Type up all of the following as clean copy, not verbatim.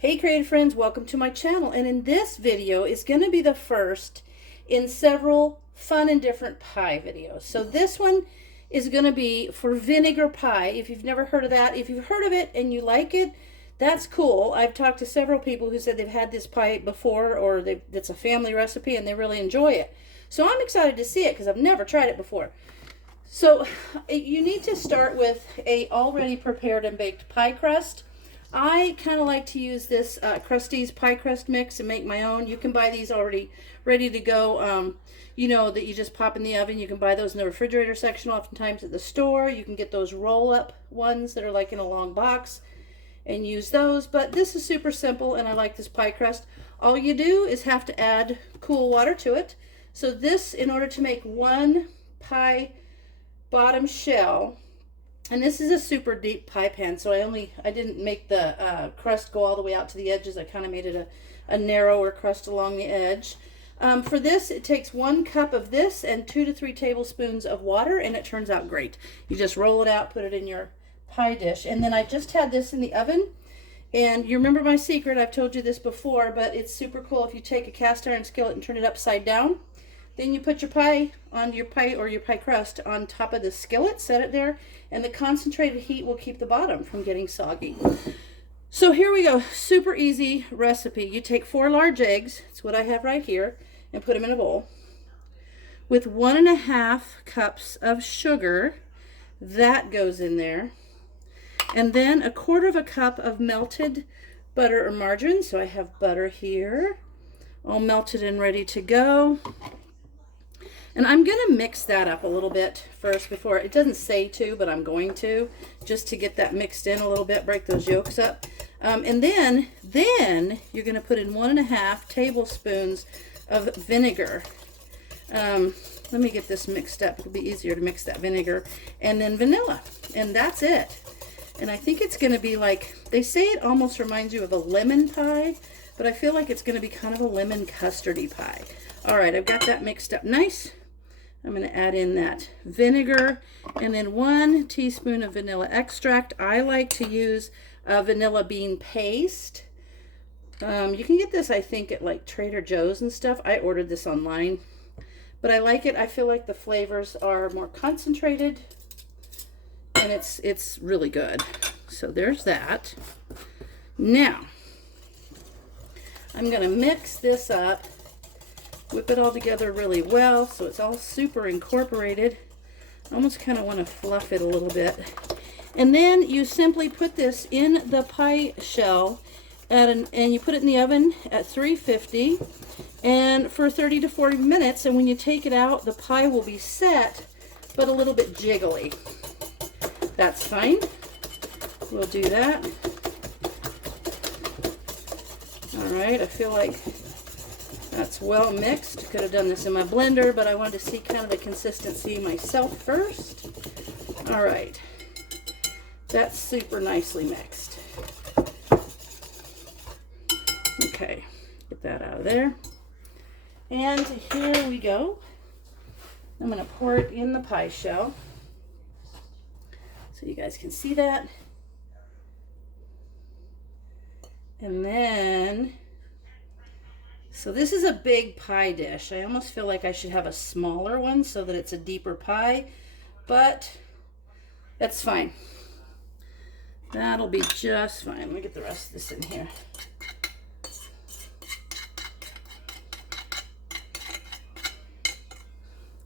Hey creative friends, welcome to my channel, and in this video is going to be the first in several fun and different pie videos. So this one is going to be for vinegar pie. If you've never heard of that, if you've heard of it and you like it, that's cool. I've talked to several people who said they've had this pie before, or it's a family recipe and they really enjoy it. So I'm excited to see it because I've never tried it before. So you need to start with a already prepared and baked pie crust. I kind of like to use this Krusty's pie crust mix and make my own. You can buy these already ready to go, you know, that you just pop in the oven. You can buy those in the refrigerator section oftentimes at the store. You can get those roll-up ones that are like in a long box and use those. But this is super simple, and I like this pie crust. All you do is have to add cool water to it. So this, in order to make one pie bottom shell, and this is a super deep pie pan, so I didn't make the crust go all the way out to the edges. I kind of made it a narrower crust along the edge. For this, it takes 1 cup of this and 2 to 3 tablespoons of water, and it turns out great. You just roll it out, put it in your pie dish. And then I just had this in the oven, and you remember my secret, I've told you this before, but it's super cool. If you take a cast iron skillet and turn it upside down, then you put your pie on your pie, or your pie crust, on top of the skillet, set it there, and the concentrated heat will keep the bottom from getting soggy. So here we go, super easy recipe. You take 4 large eggs, that's what I have right here, and put them in a bowl with 1.5 cups of sugar. That goes in there, and then 1/4 cup of melted butter or margarine. So I have butter here, all melted and ready to go. And I'm going to mix that up a little bit first before, it doesn't say to, but I'm going to, just to get that mixed in a little bit, break those yolks up. And then you're going to put in 1.5 tablespoons of vinegar. Let me get this mixed up. It'll be easier to mix that vinegar. And then vanilla. And that's it. And I think it's going to be like, they say it almost reminds you of a lemon pie, but I feel like it's going to be kind of a lemon custardy pie. All right, I've got that mixed up nice. I'm going to add in that vinegar, and then 1 teaspoon of vanilla extract. I like to use vanilla bean paste. You can get this, I think, at like Trader Joe's and stuff. I ordered this online, but I like it. I feel like the flavors are more concentrated, and it's really good. So there's that. Now, I'm going to mix this up. Whip it all together really well so it's all super incorporated. I almost kind of want to fluff it a little bit. And then you simply put this in the pie shell and you put it in the oven at 350 and for 30 to 40 minutes. And when you take it out, the pie will be set, but a little bit jiggly. That's fine. We'll do that. All right, I feel like that's well mixed. Could have done this in my blender, but I wanted to see kind of the consistency myself first. All right. That's super nicely mixed. Okay, get that out of there. And here we go. I'm going to pour it in the pie shell so you guys can see that. And then, so this is a big pie dish. I almost feel like I should have a smaller one so that it's a deeper pie, but that's fine. That'll be just fine. Let me get the rest of this in here.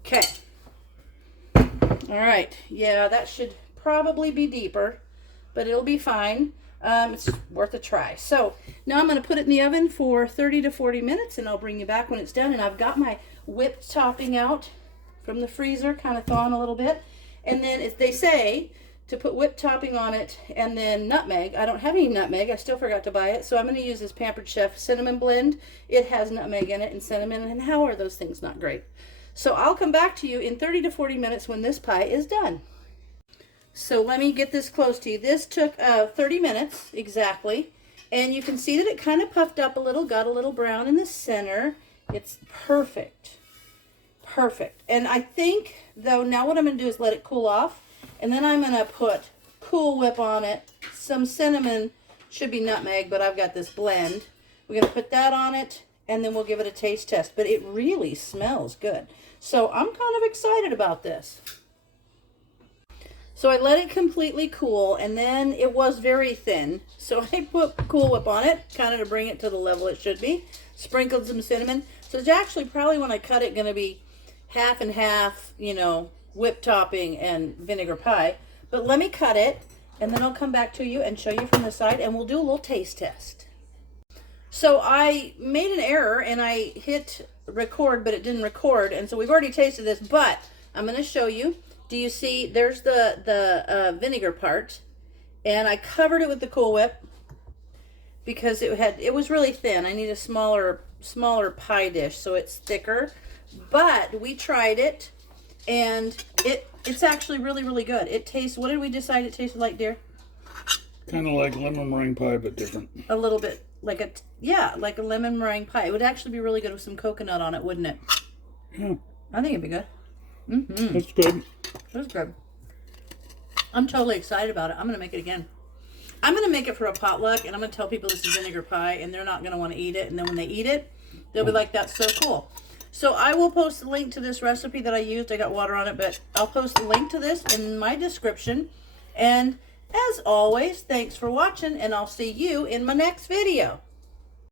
Okay. All right. Yeah, that should probably be deeper, but it'll be fine. It's worth a try. So now I'm going to put it in the oven for 30 to 40 minutes, and I'll bring you back when it's done. And I've got my whipped topping out from the freezer, kind of thawing a little bit. And then they say to put whipped topping on it and then nutmeg. I don't have any nutmeg. I still forgot to buy it. So I'm going to use this Pampered Chef cinnamon blend. It has nutmeg in it and cinnamon, and how are those things not great? So I'll come back to you in 30 to 40 minutes when this pie is done. So let me get this close to you. This took 30 minutes exactly. And you can see that it kind of puffed up a little, got a little brown in the center. It's perfect. Perfect. And I think, though, now what I'm going to do is let it cool off. And then I'm going to put Cool Whip on it, some cinnamon Should be nutmeg, but I've got this blend. We're going to put that on it, and then we'll give it a taste test. But it really smells good. So I'm kind of excited about this. So I let it completely cool, and then it was very thin. So I put Cool Whip on it, kind of to bring it to the level it should be. Sprinkled some cinnamon. So it's actually probably when I cut it going to be half and half, you know, whip topping and vinegar pie. But let me cut it, and then I'll come back to you and show you from the side, and we'll do a little taste test. So I made an error, and I hit record, but it didn't record, and so we've already tasted this, but I'm going to show you. Do you see, there's the vinegar part, and I covered it with the Cool Whip because it was really thin. I need a smaller pie dish so it's thicker. But we tried it, and it's actually really, really good. It tastes, what did we decide it tasted like, dear? Kind of like lemon meringue pie, but different. A little bit like like a lemon meringue pie. It would actually be really good with some coconut on it, wouldn't it? Yeah. I think it'd be good. Mm-hmm. That's good. That's good. I'm totally excited about it. I'm going to make it again. I'm going to make it for a potluck, and I'm going to tell people this is vinegar pie, and they're not going to want to eat it. And then when they eat it, they'll be like, that's so cool. So I will post the link to this recipe that I used. I got water on it, but I'll post the link to this in my description. And as always, thanks for watching, and I'll see you in my next video.